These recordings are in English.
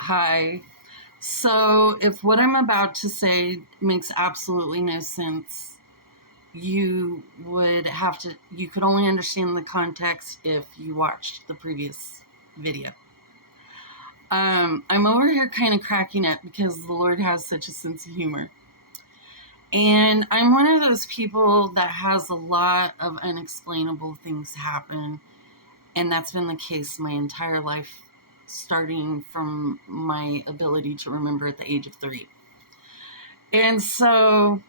Hi. So, if what I'm about to say makes absolutely no sense, you could only understand the context if you watched the previous video. I'm over here kind of cracking up because the Lord has such a sense of humor. And I'm one of those people that has a lot of unexplainable things happen. And that's been the case my entire life, starting from my ability to remember at the age of 3. And so,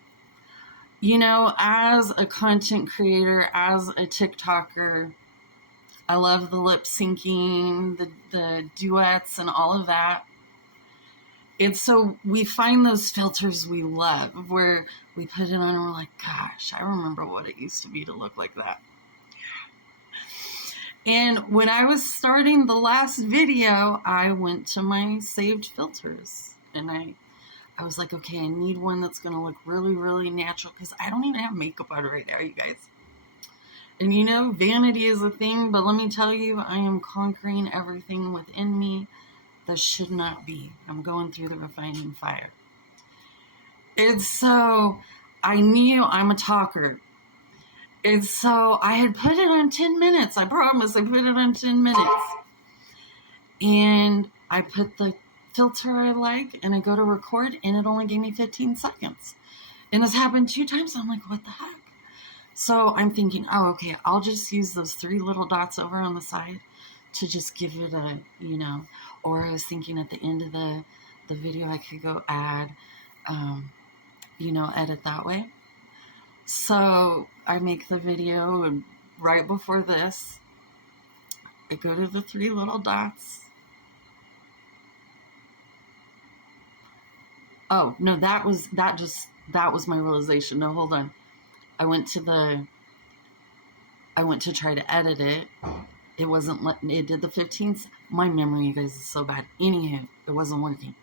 as a content creator, as a TikToker, I love the lip syncing, the duets, and all of that. And so we find those filters we love where we put it on and we're like, gosh, I remember what it used to be to look like that. And when I was starting the last video, I went to my saved filters and I was like, okay, I need one that's going to look really, really natural because I don't even have makeup on right now, you guys. And vanity is a thing, but let me tell you, I am conquering everything within me that should not be. I'm going through the refining fire. And so I knew I'm a talker. And so I had put it on 10 minutes. I promise I put it on 10 minutes. And I put the filter I like and I go to record and it only gave me 15 seconds. And this happened 2 times. I'm like, what the heck? So I'm thinking, oh, okay, I'll just use those 3 little dots over on the side to just give it a, or I was thinking at the end of the video I could go add, edit that way. So I make the video, and right before this, I go to the 3 little dots. Oh, no, that was my realization. No, hold on. I went to try to edit it. It wasn't letting, it did the 15th. My memory, you guys, is so bad. Anywho, it wasn't working.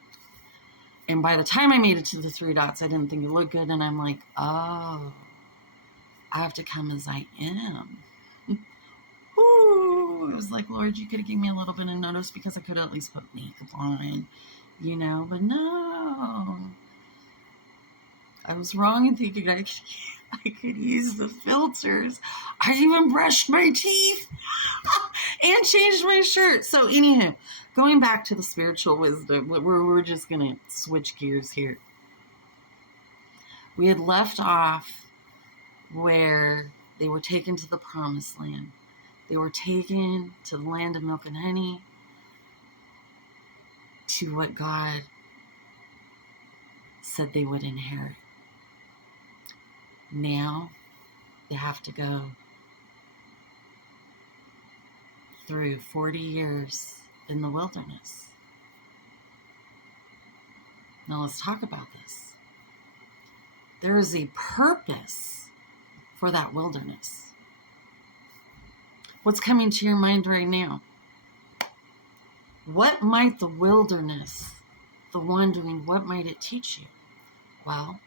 And by the time I made it to the 3 dots, I didn't think it looked good. And I'm like, oh, I have to come as I am. Ooh, it was like, Lord, you could have given me a little bit of notice because I could have at least put makeup on, but no. I was wrong in thinking I could use the filters. I even brushed my teeth and changed my shirt. So anyhow, going back to the spiritual wisdom, we're just going to switch gears here. We had left off where they were taken to the promised land. They were taken to the land of milk and honey, to what God said they would inherit. Now they have to go through 40 years in the wilderness. Now let's talk about this. There is a purpose for that wilderness. What's coming to your mind right now? What might the wilderness, the wandering, what might it teach you? Well,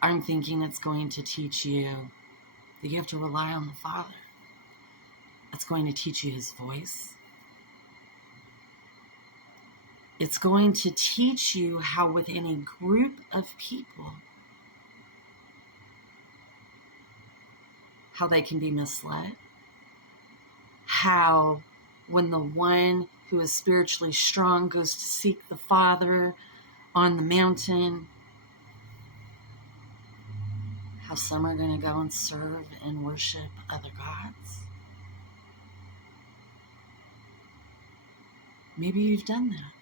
I'm thinking it's going to teach you that you have to rely on the Father. It's going to teach you His voice. It's going to teach you how within a group of people, how they can be misled. How when the one who is spiritually strong goes to seek the Father on the mountain, how some are going to go and serve and worship other gods. Maybe you've done that.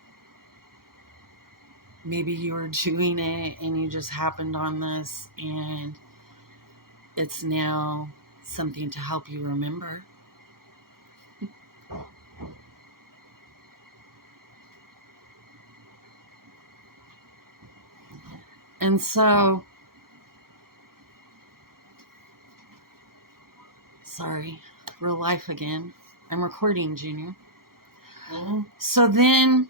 Maybe you were doing it and you just happened on this and it's now something to help you remember. And so, sorry, real life again. I'm recording, Junior. So then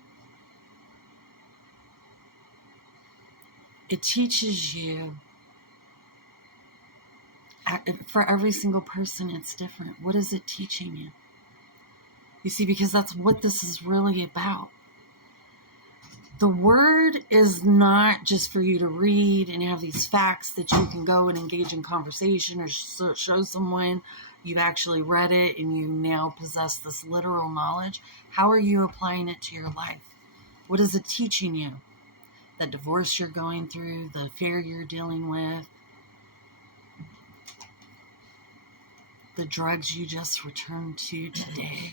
it teaches you, for every single person, it's different. What is it teaching you? You see, because that's what this is really about. The word is not just for you to read and have these facts that you can go and engage in conversation or show someone you've actually read it and you now possess this literal knowledge. How are you applying it to your life? What is it teaching you? The divorce you're going through, the affair you're dealing with, the drugs you just returned to today.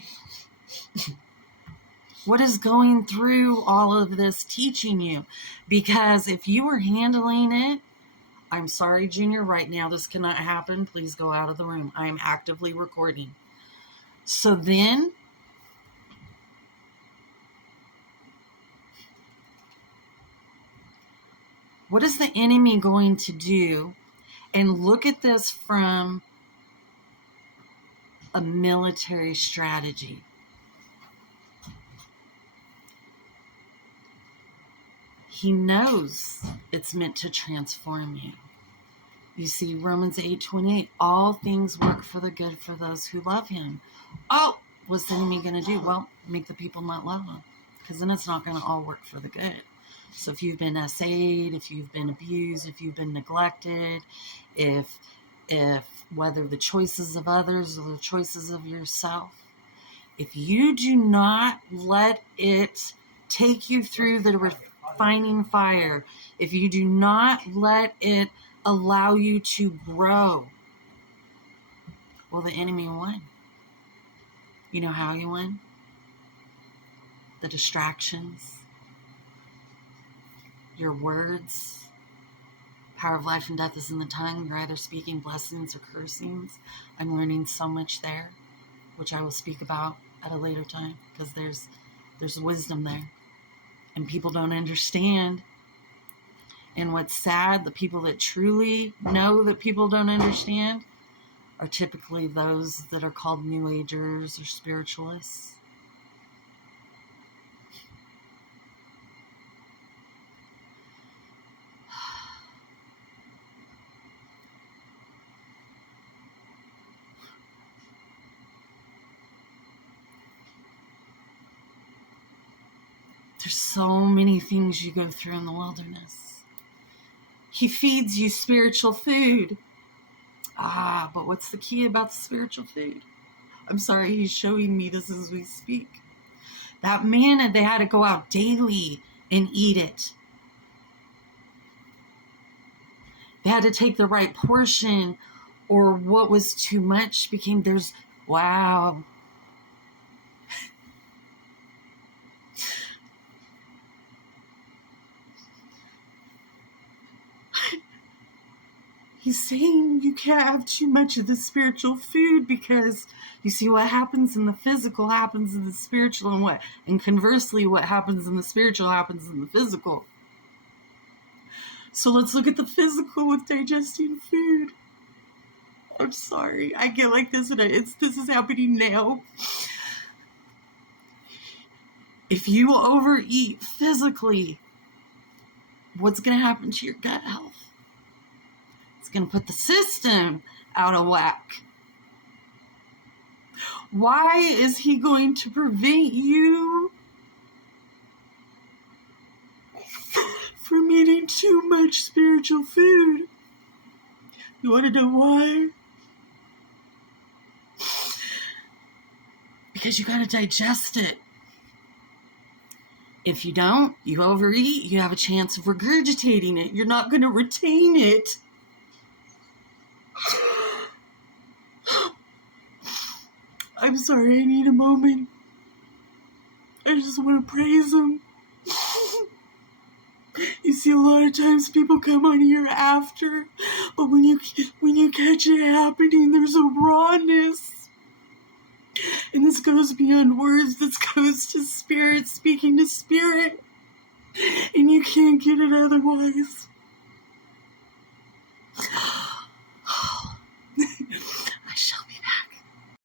What is going through all of this teaching you? Because if you are handling it, I'm sorry, Junior, right now this cannot happen. Please go out of the room. I am actively recording. So then, what is the enemy going to do? And look at this from a military strategy. He knows it's meant to transform you. You see, Romans 8:28, all things work for the good for those who love him. Oh, what's the enemy going to do? Well, make the people not love him, because then it's not going to all work for the good. So if you've been SA'd, if you've been abused, if you've been neglected, if whether the choices of others or the choices of yourself, if you do not let it take you through the refining fire, if you do not let it allow you to grow, well, the enemy won. You know how he won? The distractions, your words. Power of life and death is in the tongue. You're either speaking blessings or cursings. I'm learning so much there, which I will speak about at a later time, because there's wisdom there. And people don't understand. And what's sad, the people that truly know that people don't understand are typically those that are called New Agers or spiritualists. There's so many things you go through in the wilderness. He feeds you spiritual food. But what's the key about the spiritual food? I'm sorry, he's showing me this as we speak. That manna, they had to go out daily and eat it. They had to take the right portion, or what was too much became wow. He's saying you can't have too much of the spiritual food, because you see what happens in the physical happens in the spiritual, and conversely what happens in the spiritual happens in the physical. So let's look at the physical with digesting food. I'm sorry, I get like this, and this is happening now. If you overeat physically, what's going to happen to your gut health? It's going to put the system out of whack. Why is he going to prevent you from eating too much spiritual food? You want to know why? Because you got to digest it. If you don't, you overeat, you have a chance of regurgitating it. You're not going to retain it. I'm sorry, I need a moment. I just want to praise him. You see, a lot of times people come on here after, but when you catch it happening, there's a rawness. And this goes beyond words. This goes to spirit, speaking to spirit. And you can't get it otherwise.